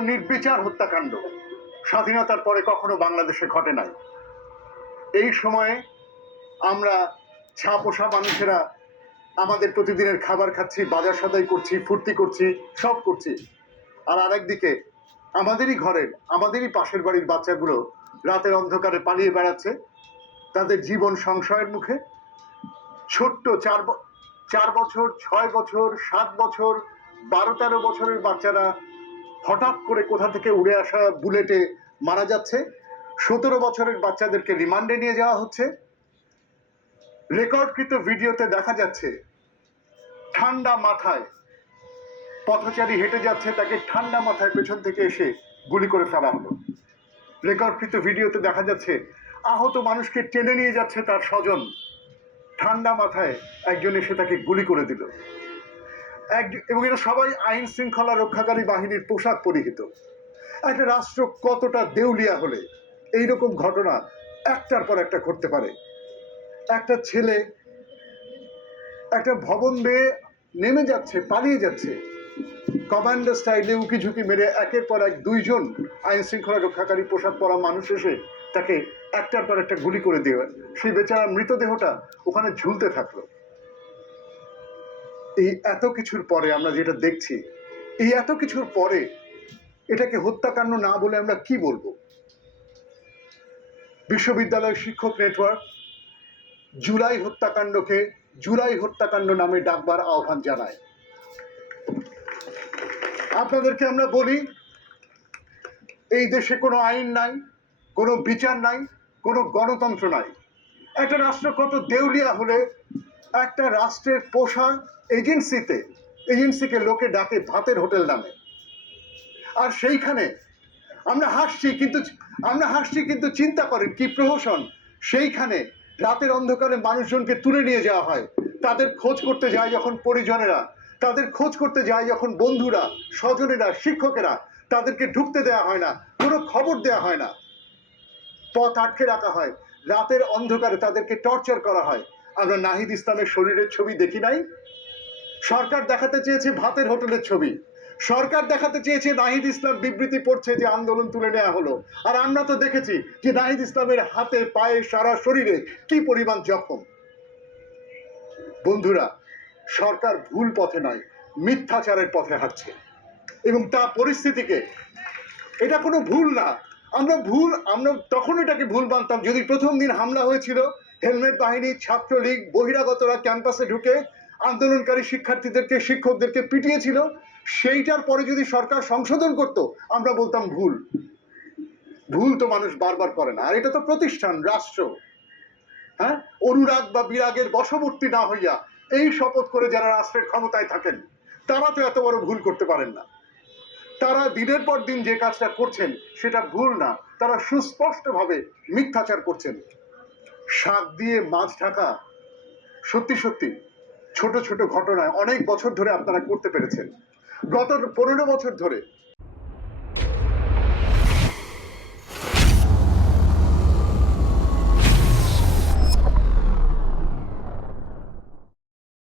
নির্বিচার হত্যাকাণ্ড। স্বাধীনতার পরে কখনো বাংলাদেশে ঘটে নাই। এই সময়ে আমরা ছাপোষা মানুষেরা আমাদের প্রতিদিনের খাবার খাচ্ছি, বাজার সদাই করছি, ফুর্তি করছি, সব করছি। আর আরেকদিকে আমাদেরই ঘরের, আমাদেরই পাশের বাড়ির বাচ্চাগুলো রাতের অন্ধকারে পালিয়ে বেড়াচ্ছে। তাদের জীবন সংশয়ের মুখে। ছোট্ট চার চার বছর, ছয় বছর, সাত বছর, বারো তেরো বছরের বাচ্চারা হঠাৎ করে কোথা থেকে উড়ে আসা বুলেটে মারা যাচ্ছে। সতেরো বছরের বাচ্চাদেরকে রিমান্ডে নিয়ে যাওয়া হচ্ছে। রেকর্ডকৃত ভিডিওতে দেখা যাচ্ছে, ঠান্ডা মাথায় পথচারী হেঁটে যাচ্ছে, তাকে ঠান্ডা মাথায় পেছন থেকে এসে গুলি করে ফেলা হলো। রেকর্ডকৃত ভিডিওতে দেখা যাচ্ছে, আহত মানুষকে টেনে নিয়ে যাচ্ছে তার স্বজন। ঠান্ডা মাথায় একজন এসে তাকে গুলি করে দিল। এক এবং এরা সবাই আইন শৃঙ্খলা রক্ষাকারী বাহিনীর পোশাক পরিহিত। একটা রাষ্ট্র কতটা দেউলিয়া হলে এইরকম ঘটনা একটার পর একটা ঘটতে পারে। একটা ছেলে একটা ভবন বেয়ে নেমে যাচ্ছে, পালিয়ে যাচ্ছে। কমান্ডার স্টাইলে উকি ঝুঁকি মেরে একের পর এক দুইজন আইন শৃঙ্খলা রক্ষাকারী পোশাক পরা মানুষ এসে তাকে একটার পর একটা গুলি করে দিয়ে, সেই বেচারা মৃতদেহটা ওখানে ঝুলতে থাকল। এই এত কিছুর পরে আমরা যেটা দেখছি, এই এত কিছুর পরে এটাকে হত্যাকাণ্ড না বলে আমরা কি বলব? বিশ্ববিদ্যালয় শিক্ষক নেটওয়ার্ক জুলাই হত্যাকাণ্ডকে জুলাই হত্যাকাণ্ড নামে ডাকবার আহ্বান জানায়। আপনাদেরকে আমরা বলি, এই দেশে কোনো আইন নাই, কোনো বিচার নাই, কোনো গণতন্ত্র নাই। একটা রাষ্ট্র কত দেউলিয়া হলে একটা রাষ্ট্রের পোষা এজেন্সিতে, এজেন্সিকে লোকে ডাকে ভাতের হোটেল নামে। আর সেইখানে আমরা হাসছি কিন্তু, আমরা হাসছি কিন্তু চিন্তা করেন কি প্রহসন, সেইখানে রাতের অন্ধকারে মানুষজনকে তুলে নিয়ে যাওয়া হয়। তাদের খোঁজ করতে যায় যখন পরিজনেরা, তাদের খোঁজ করতে যায় যখন বন্ধুরা, স্বজনেরা, শিক্ষকেরা, তাদেরকে ঢুকতে দেওয়া হয় না, কোনো খবর দেওয়া হয় না। পথ আটকে রাখা হয়, রাতের অন্ধকারে তাদেরকে টর্চার করা হয়। আমরা নাহিদ ইসলামের শরীরের ছবি দেখি নাই। সরকার দেখাতে চেয়েছে ভাতের হোটেলের ছবি। সরকার দেখাতে চেয়েছে নাহিদ ইসলাম বিবৃতি পড়ছে যে আন্দোলন তুলে নেওয়া হলো। আর আমরা তো দেখেছি যে নাহিদ ইসলামের হাতে, পায়ে, সারা শরীরে কি পরিমাণ জখম। বন্ধুরা, সরকার ভুল পথে নয়, মিথ্যাচারের পথে হাঁটছে। এবং তা পরিস্থিতিকে, এটা কোনো ভুল না। আমরা ভুল, আমরা তখন এটাকে ভুল মানতাম। যদি প্রথম দিন হামলা হয়েছিল হেলমেট বাহিনী ছাত্রলীগ বহিরাগতরা ক্যাম্পাসে ঢুকে আন্দোলনকারী শিক্ষার্থীদেরকে, শিক্ষকদেরকে পিটিয়েছিল। সেইটার পরে যদি সরকার সংশোধন করত, আমরা বলতাম ভুল। ভুল তো মানুষ বারবার করে না। আর এটা তো প্রতিষ্ঠান, রাষ্ট্র। হ্যাঁ? অনুরাগ বা বিরাগের বশবর্তী না হইয়া এই শপথ করে যারা রাষ্ট্রের ক্ষমতায় থাকেন, তারা তো এত বড় ভুল করতে পারেন না। তারা দিনের পর দিন যে কাজটা করছেন, সেটা ভুল না। তারা সুস্পষ্টভাবে মিথ্যাচার করছেন। শাক দিয়ে মাছ ঢাকা। সত্যি সত্যি, ছোট ছোট ঘটনায় অনেক বছর ধরে আপনারা করতে পেরেছেন। গত পনেরো বছর ধরে